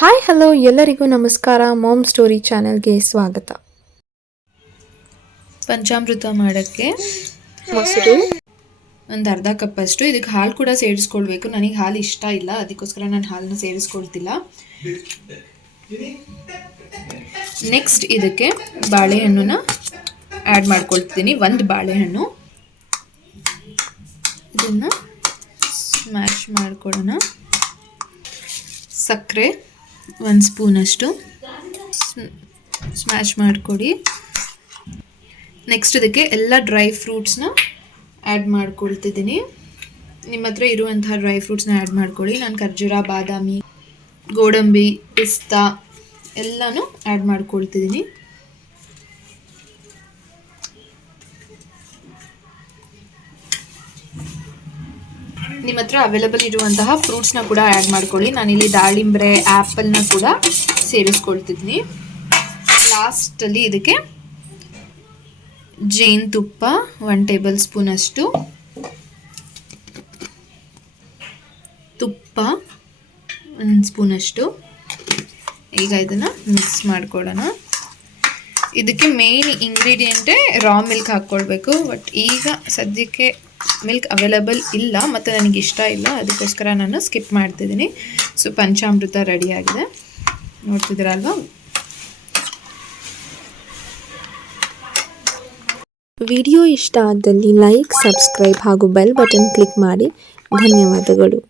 Hi hello ಎಲ್ಲರಿಗೂ ನಮಸ್ಕಾರ. Ma'am story ಚಾನೆಲ್ಗೆ ಸ್ವಾಗತ. ಪಂಚಾಮೃತ ಮಾಡೋಕ್ಕೆ ಮೊಸರು, ಒಂದು ಅರ್ಧ ಕಪ್ಪಷ್ಟು. ಇದಕ್ಕೆ ಹಾಲು ಕೂಡ ಸೇರಿಸ್ಕೊಳ್ಬೇಕು. ನನಗೆ ಹಾಲು ಇಷ್ಟ ಇಲ್ಲ, ಅದಕ್ಕೋಸ್ಕರ ನಾನು ಹಾಲನ್ನ ಸೇರಿಸ್ಕೊಳ್ತಿಲ್ಲ. ನೆಕ್ಸ್ಟ್ ಇದಕ್ಕೆ ಬಾಳೆಹಣ್ಣನ್ನ ಆ್ಯಡ್ ಮಾಡ್ಕೊಳ್ತಿದ್ದೀನಿ. ಒಂದು ಬಾಳೆಹಣ್ಣು, ಇದನ್ನು ಸ್ಮ್ಯಾಶ್ ಮಾಡ್ಕೊಳ್ಳೋಣ. ಸಕ್ಕರೆ 1 ಸ್ಪೂನಷ್ಟು ಸ್ಮ್ಯಾಶ್ ಮಾಡಿಕೊಡಿ. ನೆಕ್ಸ್ಟ್ ಇದಕ್ಕೆ ಎಲ್ಲ ಡ್ರೈ ಫ್ರೂಟ್ಸ್ನ ಆ್ಯಡ್ ಮಾಡ್ಕೊಳ್ತಿದ್ದೀನಿ. ನಿಮ್ಮ ಹತ್ರ ಇರುವಂತಹ ಡ್ರೈ ಫ್ರೂಟ್ಸ್ನ ಆ್ಯಡ್ ಮಾಡ್ಕೊಳ್ಳಿ. ನಾನು ಖರ್ಜೂರ, ಬಾದಾಮಿ, ಗೋಡಂಬಿ, ಪಿಸ್ತಾ ಎಲ್ಲನೂ ಆ್ಯಡ್ ಮಾಡ್ಕೊಳ್ತಿದ್ದೀನಿ. ನಿಮ್ಮ ಹತ್ರ ಅವೈಲಬಲ್ ಇರುವಂತಹ ಫ್ರೂಟ್ಸ್ನ ಕೂಡ ಆ್ಯಡ್ ಮಾಡ್ಕೊಳ್ಳಿ. ನಾನಿಲ್ಲಿ ದಾಳಿಂಬೆ, ಆ್ಯಪಲ್ನ ಕೂಡ ಸೇರಿಸ್ಕೊಳ್ತಿದ್ದೀನಿ. ಲಾಸ್ಟಲ್ಲಿ ಇದಕ್ಕೆ ಜೇನುತುಪ್ಪ 1 ಟೇಬಲ್ ಸ್ಪೂನಷ್ಟು, ತುಪ್ಪ 1 ಸ್ಪೂನಷ್ಟು. ಈಗ ಇದನ್ನು ಮಿಕ್ಸ್ ಮಾಡ್ಕೊಳ್ಳೋಣ. ಇದಕ್ಕೆ ಮೇನ್ ಇಂಗ್ರೀಡಿಯೆಂಟೇ ರಾ ಮಿಲ್ಕ್ ಹಾಕ್ಕೊಳ್ಬೇಕು. ಬಟ್ ಈಗ ಸದ್ಯಕ್ಕೆ ಮಿಲ್ಕ್ ಅವೈಲಬಲ್ ಇಲ್ಲ ಮತ್ತು ನನಗೆ ಇಷ್ಟ ಇಲ್ಲ, ಅದಕ್ಕೋಸ್ಕರ ನಾನು ಸ್ಕಿಪ್ ಮಾಡ್ತಿದ್ದೀನಿ. ಸೊ ಪಂಚಾಮೃತ ರೆಡಿಯಾಗಿದೆ, ನೋಡ್ತಿದ್ದೀರಲ್ವಾ. ವಿಡಿಯೋ ಇಷ್ಟ ಆದಲ್ಲಿ ಲೈಕ್, ಸಬ್ಸ್ಕ್ರೈಬ್ ಹಾಗೂ ಬೆಲ್ ಬಟನ್ ಕ್ಲಿಕ್ ಮಾಡಿ. ಧನ್ಯವಾದಗಳು.